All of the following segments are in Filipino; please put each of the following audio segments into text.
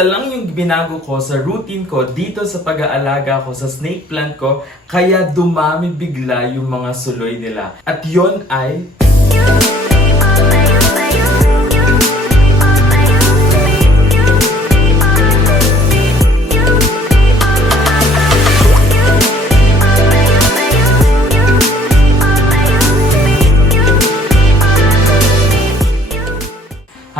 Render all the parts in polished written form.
Isa lang yung binago ko sa routine ko dito sa pag-aalaga ko sa snake plant ko, kaya dumami bigla yung mga suloy nila. At yon ay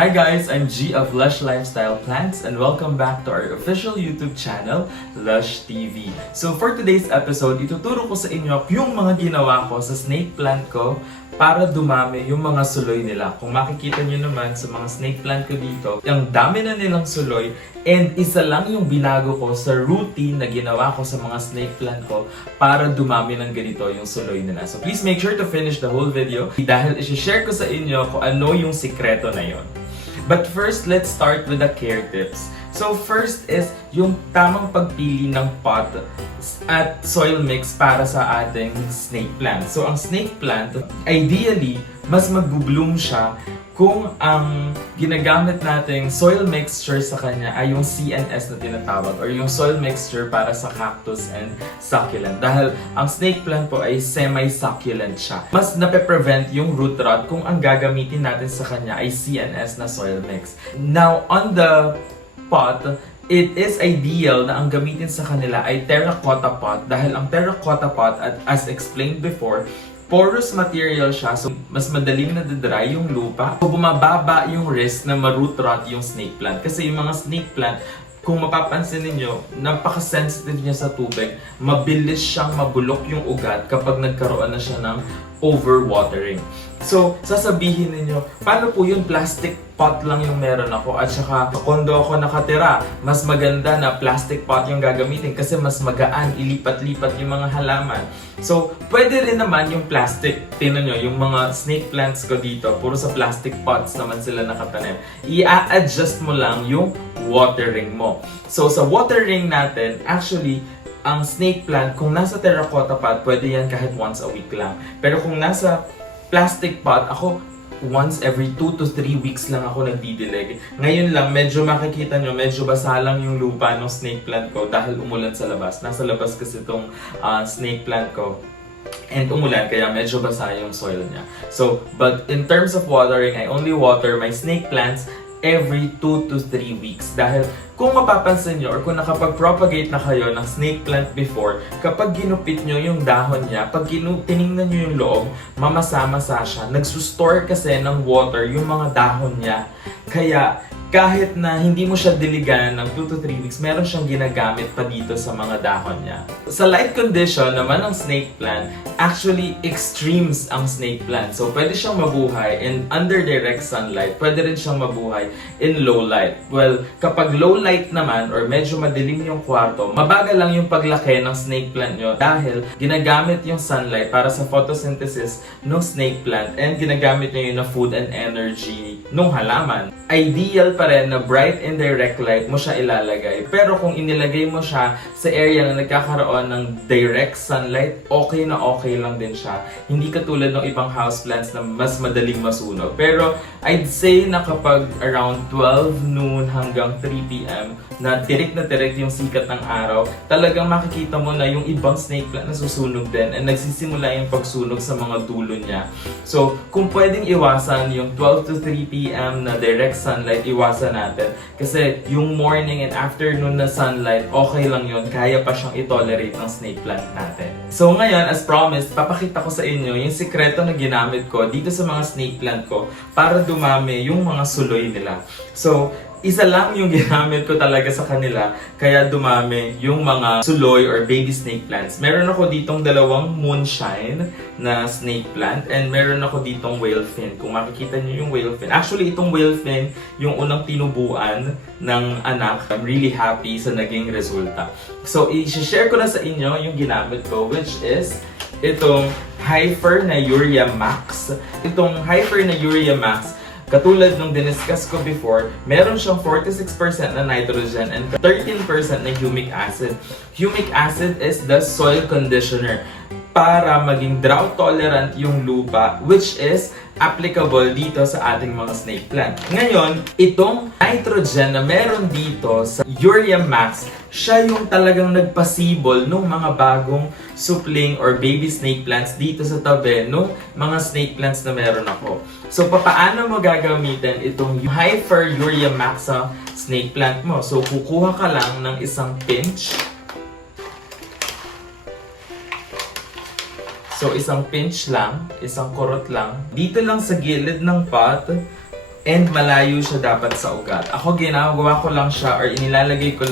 Hi guys, I'm G of Lush Lifestyleplants and welcome back to our official YouTube channel, Lush TV. So for today's episode, ituturo ko sa inyo yung mga ginawa ko sa snake plant ko para dumami yung mga suloy nila. Kung makikita nyo naman sa mga snake plant ko dito, yung dami na nilang suloy and isa lang yung binago ko sa routine na ginawa ko sa mga snake plant ko para dumami ng ganito yung suloy nila. So please make sure to finish the whole video dahil isi-share ko sa inyo kung ano yung sikreto na yon. But first, let's start with the care tips. So first is yung tamang pagpili ng pot at soil mix para sa ating snake plant. So ang snake plant, ideally, mas mag-bloom siya kung ang ginagamit nating soil mixture sa kanya ay yung CNS na tinatawag or yung soil mixture para sa cactus and succulent. Dahil ang snake plant po ay semi-succulent siya. Mas nape-prevent yung root rot kung ang gagamitin natin sa kanya ay CNS na soil mix. Now, on the pot, it is ideal na ang gamitin sa kanila ay terracotta pot dahil ang terracotta pot, as explained before, porous material siya, so mas madaling nadadry yung lupa. So bumababa yung risk na ma-root rot yung snake plant. Kasi yung mga snake plant, kung mapapansin ninyo, napaka-sensitive niya sa tubig. Mabilis siyang mabulok yung ugat kapag nagkaroon na siya ng overwatering. So, sasabihin ninyo, paano po yun? Plastic pot lang yung meron ako at saka kondo ako nakatira. Mas maganda na plastic pot yung gagamitin kasi mas magaan, ilipat-lipat yung mga halaman. So, pwede rin naman yung plastic. Tingnan nyo, yung mga snake plants ko dito, puro sa plastic pots naman sila nakatanim. I-adjust mo lang yung watering mo. So, sa watering natin, actually, ang snake plant, kung nasa terracotta pot, pwede yan kahit once a week lang. Pero kung nasa plastic pot, ako once every 2 to 3 weeks lang ako nagdidilig. Ngayon lang, medyo makikita nyo, medyo basa lang yung lupa ng snake plant ko dahil umulan sa labas. Nasa labas kasi itong snake plant ko. And umulan, kaya medyo basa yung soil niya. So, but in terms of watering, I only water my snake plants every 2 to 3 weeks. Dahil kung mapapansin nyo or kung nakapag-propagate na kayo ng snake plant before, kapag ginupit nyo yung dahon niya, pag tiningnan nyo yung loob, mamasa-masa siya. Nagsusstore kasi ng water yung mga dahon niya. Kaya kahit na hindi mo siya diligan ng 2 to 3 weeks, meron siyang ginagamit pa dito sa mga dahon niya. Sa light condition naman ng snake plant, actually extremes ang snake plant. So pwede siyang mabuhay in under direct sunlight, pwede rin siyang mabuhay in low light. Well, kapag low light naman or medyo madilim yung kwarto, mabagal lang yung paglaki ng snake plant nyo dahil ginagamit yung sunlight para sa photosynthesis ng snake plant and ginagamit nyo yun na food and energy ng halaman. Ideal pa rin na bright and direct light mo siya ilalagay. Pero kung inilagay mo siya sa area na nagkakaroon ng direct sunlight, okay na okay lang din siya. Hindi katulad ng ibang houseplants na mas madaling masunog. Pero I'd say na kapag around 12 noon hanggang 3 p.m. na tirik yung sikat ng araw, talagang makikita mo na yung ibang snake plant na susunog din and nagsisimula yung pagsunog sa mga dulo niya. So, kung pwedeng iwasan yung 12 to 3 p.m. na direct sunlight, iwasan natin. Kasi yung morning and afternoon na sunlight, okay lang yun. Kaya pa siyang i-tolerate ng snake plant natin. So ngayon, as promised, papakita ko sa inyo yung sikreto na ginamit ko dito sa mga snake plant ko para dumami yung mga suloy nila. So, isa lang yung ginamit ko talaga sa kanila, kaya dumami yung mga suloy or baby snake plants. Meron ako ditong dalawang moonshine na snake plant and meron ako ditong whale fin. Kung makikita niyo yung whale fin. Actually, itong whale fin, yung unang tinubuan ng anak. I'm really happy sa naging resulta. So, i-share ko na sa inyo yung ginamit ko, which is itong HYFER na Urea Max. Itong HYFER na Urea Max, katulad nung diniscuss ko before, meron siyang 46% na nitrogen and 13% na humic acid. Humic acid is the soil conditioner. para maging drought tolerant yung lupa, which is applicable dito sa ating mga snake plant. Ngayon, itong nitrogen na meron dito sa Urea Max, siya yung talagang nagpasibol ng mga bagong supling or baby snake plants dito sa tabi ng mga snake plants na meron ako. So, paano mo gagamitin itong HYFER Urea Max sa snake plant mo? So, kukuha ka lang ng isang pinch. So, isang pinch lang, isang kurot lang. Dito lang sa gilid ng pot, and malayo siya dapat sa ugat. Ako, ginagawa ko lang siya, or nilagay ko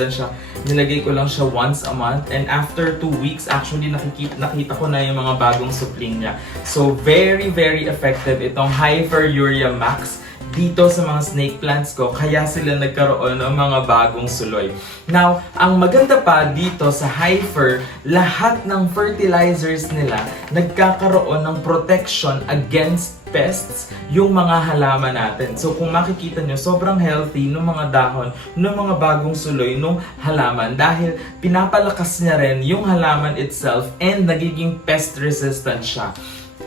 lang siya once a month. And after 2 weeks, actually, nakita ko na yung mga bagong supling niya. So, very, very effective itong HYFER Urea Max dito sa mga snake plants ko, kaya sila nagkaroon ng mga bagong suloy. Now, ang maganda pa dito sa HYFER, lahat ng fertilizers nila nagkakaroon ng protection against pests yung mga halaman natin. So kung makikita nyo, sobrang healthy ng mga dahon, ng mga bagong suloy ng halaman dahil pinapalakas niya rin yung halaman itself and nagiging pest resistant siya.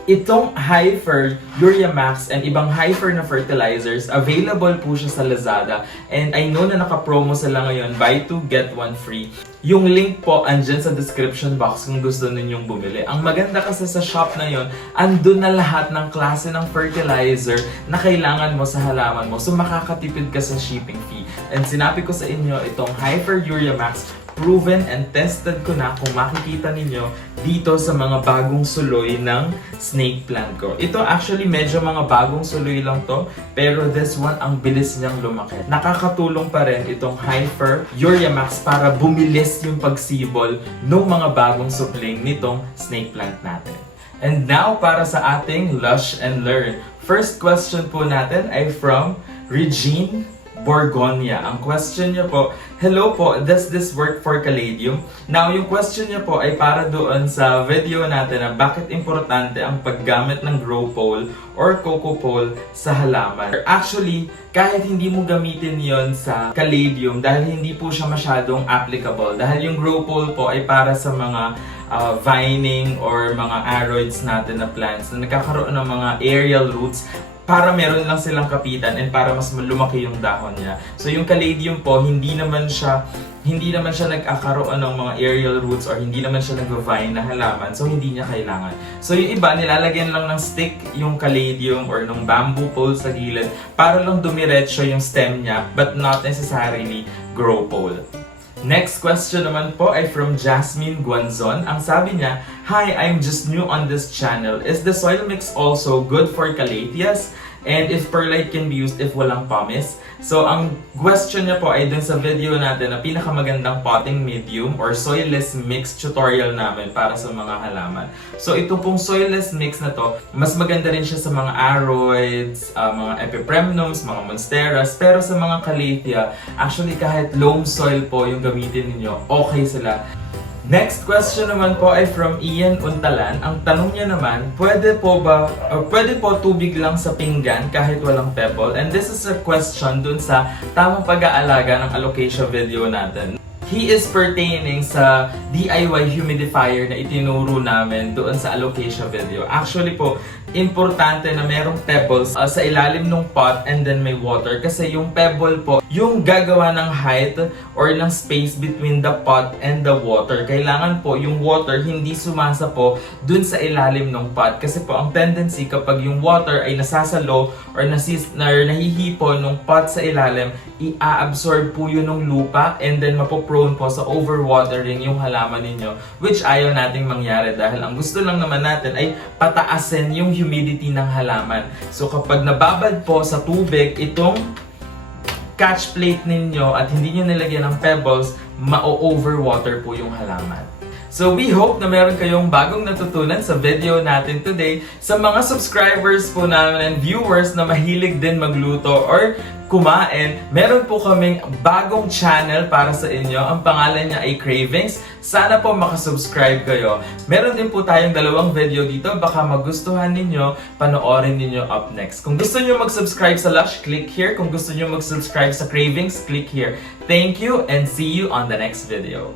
Itong HYFER Urea Max and ibang HYFER na fertilizers, available po siya sa Lazada. And I know na naka-promo sila ngayon, buy 2 get 1 free. Yung link po andyan sa description box kung gusto ninyong bumili. Ang maganda kasi sa shop na yon, andun na lahat ng klase ng fertilizer na kailangan mo sa halaman mo. So makakatipid ka sa shipping fee. And sinabi ko sa inyo, itong HYFER Urea Max, proven and tested ko na kung makikita ninyo dito sa mga bagong suloy ng snake plant ko. Ito actually medyo mga bagong suloy lang to, pero this one ang bilis niyang lumaki. Nakakatulong pa rin itong HYFER Urea Max para bumilis yung pagsibol ng mga bagong supling nitong snake plant natin. And now para sa ating Lush and Learn. First question po natin ay from Regine Borgonia. Ang question niya po, hello po, does this work for caladium? Now, yung question niya po ay para doon sa video natin na bakit importante ang paggamit ng grow pole or coco pole sa halaman. Actually, kahit hindi mo gamitin yon sa caladium dahil hindi po siya masyadong applicable. Dahil yung grow pole po ay para sa mga vining or mga aroids natin na plants na nagkakaroon ng mga aerial roots para meron lang silang kapitan and para mas lumaki yung dahon niya. So yung caladium po, hindi naman siya nagkakaroon ng mga aerial roots or hindi naman siya nag-vine na halaman. So hindi niya kailangan. So yung iba, nilalagyan lang ng stick yung caladium or ng bamboo pole sa gilid para lang dumiretso yung stem niya but not necessarily grow pole. Next question naman po ay from Jasmine Guanzon. Ang sabi niya, hi, I'm just new on this channel. Is the soil mix also good for calatheas? And if perlite can be used if walang pumice? So, ang question niya po ay dun sa video natin na pinakamagandang potting medium or soilless mix tutorial namin para sa mga halaman. So, ito pong soilless mix na to, mas maganda rin siya sa mga aroids, mga epipremnums, mga monsteras, pero sa mga calathea, actually kahit loam soil po yung gamitin ninyo, okay sila. Next question naman po ay from Ian Untalan. Ang tanong niya naman, pwede po tubig lang sa pinggan kahit walang pebble? And this is a question dun sa tamang pag-aalaga ng alocasia video natin. He is pertaining sa DIY humidifier na itinuro namin doon sa alocasia video. Actually po, importante na merong pebbles sa ilalim ng pot and then may water. Kasi yung pebble po, yung gagawa ng height or ng space between the pot and the water. Kailangan po yung water hindi sumasapo dun sa ilalim ng pot. Kasi po ang tendency kapag yung water ay nasasalo or nahihipon ng pot sa ilalim, i-absorb po yun ng lupa and then mapoprone po sa overwatering yung halaman ninyo, which ayaw nating mangyari dahil ang gusto lang naman natin ay pataasin yung humidity ng halaman. So kapag nababad po sa tubig itong catch plate ninyo at hindi nyo nilagyan ng pebbles, ma-overwater po yung halaman. So we hope na meron kayong bagong natutunan sa video natin today. Sa mga subscribers po namin and viewers na mahilig din magluto or kumain, meron po kaming bagong channel para sa inyo. Ang pangalan niya ay Cravings. Sana po makasubscribe kayo. Meron din po tayong 2 video dito. Baka magustuhan ninyo, panoorin ninyo up next. Kung gusto niyo mag-subscribe sa Lush, click here. Kung gusto niyo mag-subscribe sa Cravings, click here. Thank you and see you on the next video.